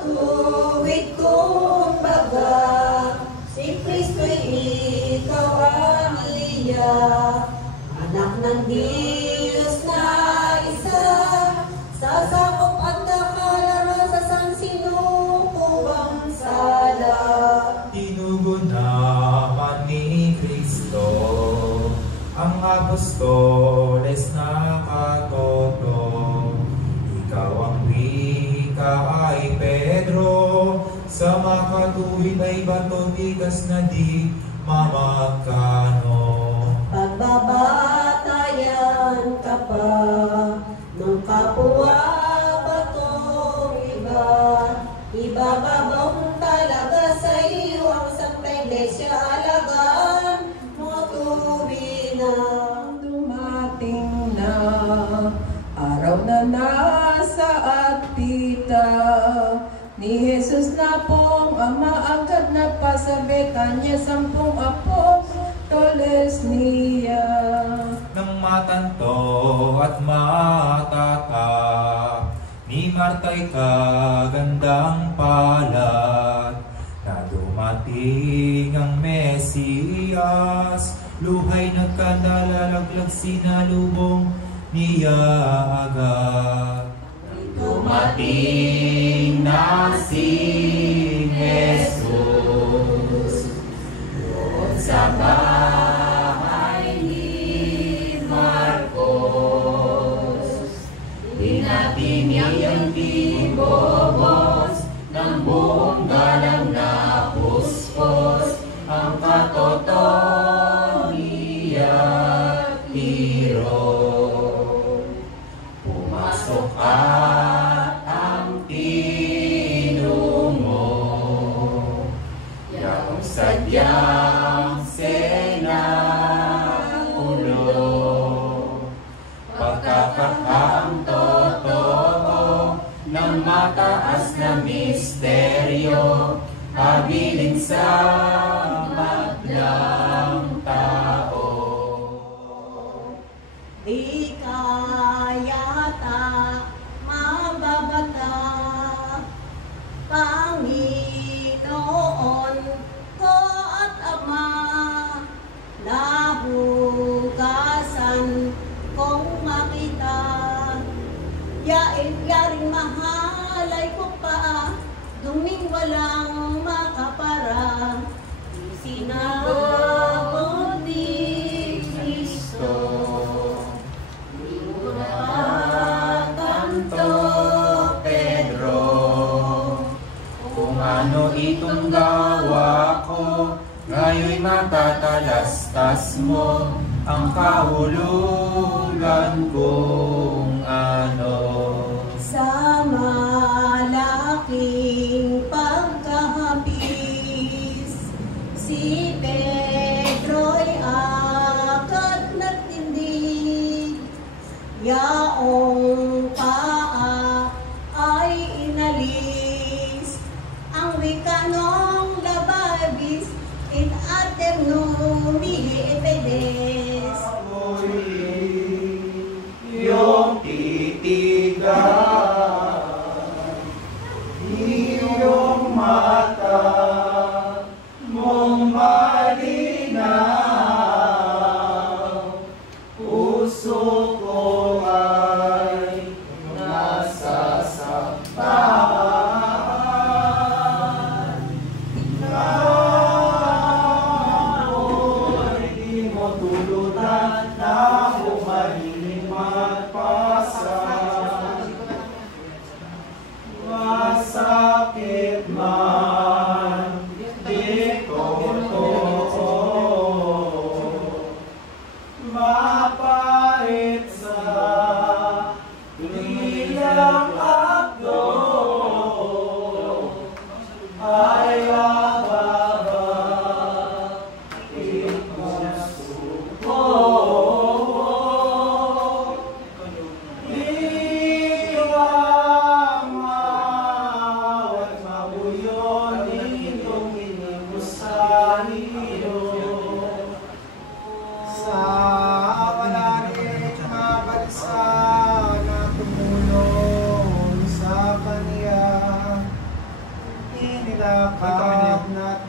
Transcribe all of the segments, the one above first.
matuwid kumbaga, si Kristo'y ikaw ang iya, anak ng Diyos na isa, sasakop at nakalaro sa sansinukubang sala. Tinugon naman ni Kristo ang apostoles na katoto. Ikaw ang wika ay Pedro, sa makatuwid ay bato tigas na di mamagkano. Pagbabatayan ka pa ng kapwa batong iba, ibababaw talaga sa iyo ang Santa Iglesia, alagaan mo tuwi na. Dumating na araw na nasa atita ni Jesus na pong Ama, agad na pa sa Betanya, 10 apostoles niya. Nang matanto at matatak ni Marta'y kagandang palad, na dumating ang Mesiyas, luhay nagkadalalaglag sinalubong niya agad. Dumating na si Jesus doon sa bahay ni Marcos. Binati niya yung tibobos ng buong galang na puspos, ang katotohanan niya hero. Pumasok at ang tinungo, yaong sadyang senaulo, pagkakataang totoo ng mataas na misteryo, habilin sa madlang tao. Di kayata mababata, Panginoon ko at Ama, nahugasan kong makita, yaring mahalay ko pa, duming walang makapara, sinabot ni Kristo. Tanto Pedro, kung ano itong gawa ko, ngayon'y matatalastas mo ang kahulugan kung ano. Sa malaking pagkahapis, si Pedro'y agad nagtindig, yaong paa ay inalis, ang wikanong lababis in aternum mihi epedes. Yung titigan, iyong mata mong malinaw, puso ko ay nasasaktan. Ako'y di mo tulutan na humahiling magpasan. Masakit man, di totoo, mapait sa bilang akdo, ay ababait puso ko. Iwang lakad na't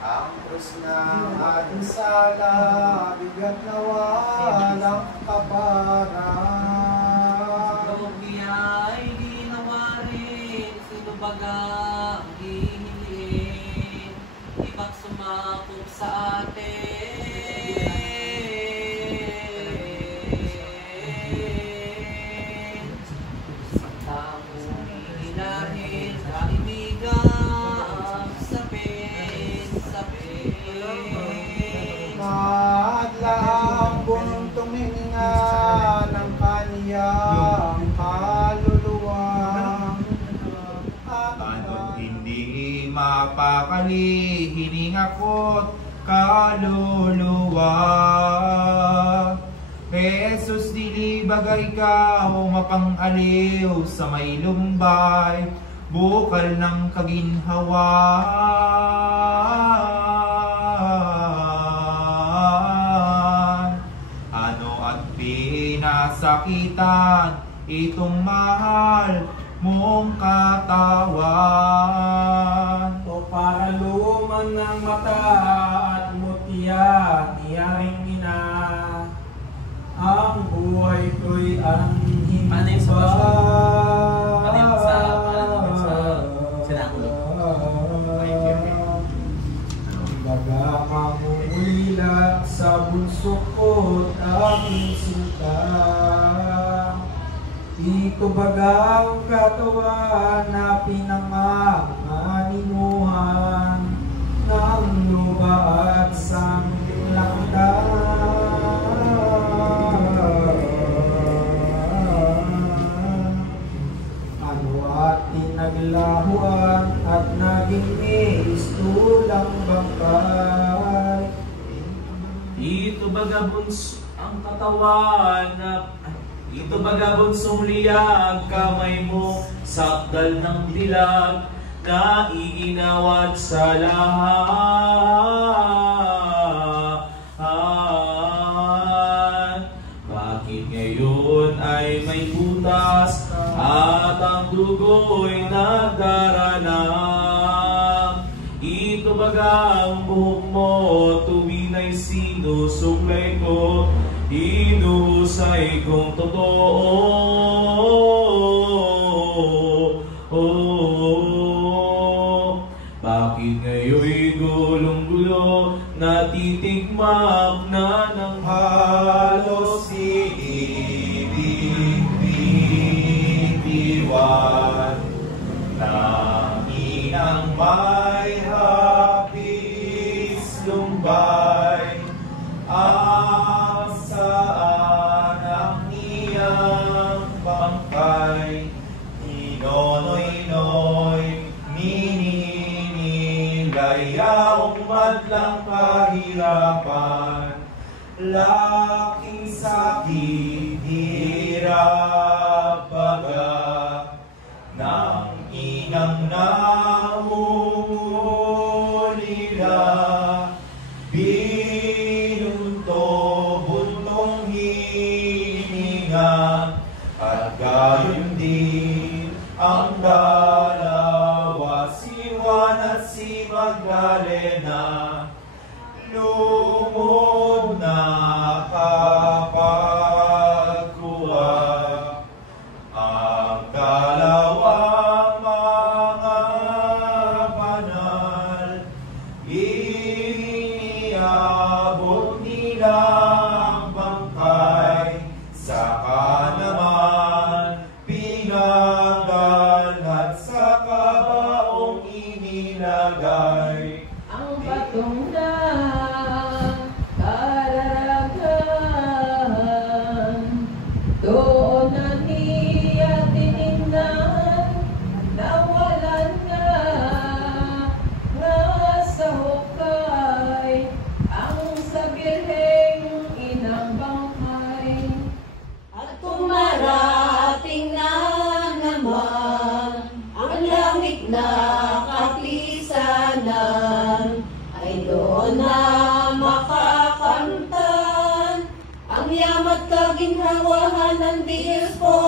ang krus ng ating sala, bigat na walang kaparang. Loob niya ay ginawa rin, sino baga ang hihiliin, ibang sumakop sa atin. Tamong hihilahin, kaibigan, sapin. Madlang buntong hininga ng kaniyang kaluluwa. Ano't hindi mapakali, hininga ko't kaluluwa. Jesus, dili bagay ikaw mapang-aliw sa may lumbay, bukal ng kaginhawan. Ano at pinasakitan itong mahal mong katawan? O para luman ng mata at mutya niyaring ina, ang buhay ko'y ang hinimba. Baga mamulila sa bunso ko't aking sinta, ito bagang katawan na pinanganimuhan ng lupa at sanglangdan. Ano at tinaglahuan at naging mistulang bangkay. Ito baga ang katawan na ito baga bunsong liyag, kamay mo sakdal ng dilag, na iginawat sa lahat. Bakit ngayon ay may butas at ang dugo'y nagdaranam? Ito baga ang buhok mo, tuwing ay sinusuklay ko, inusay kong totoo. Bakit ngayo'y gulong-gulo, natitigmak na ng Halos ibig bitiwan ng inang may hapis lumbay. Saan ang niyang bangkay? Inonoy-noy, nininilayaong madlang kahirapan. Laking sakit, hirap baga ng inang namumulila. Binunto, buntong hininga, at gayon din ang dalawa, si Juan at si Magdalena. Lumod na kapag kaginhawahan ng Diyos po,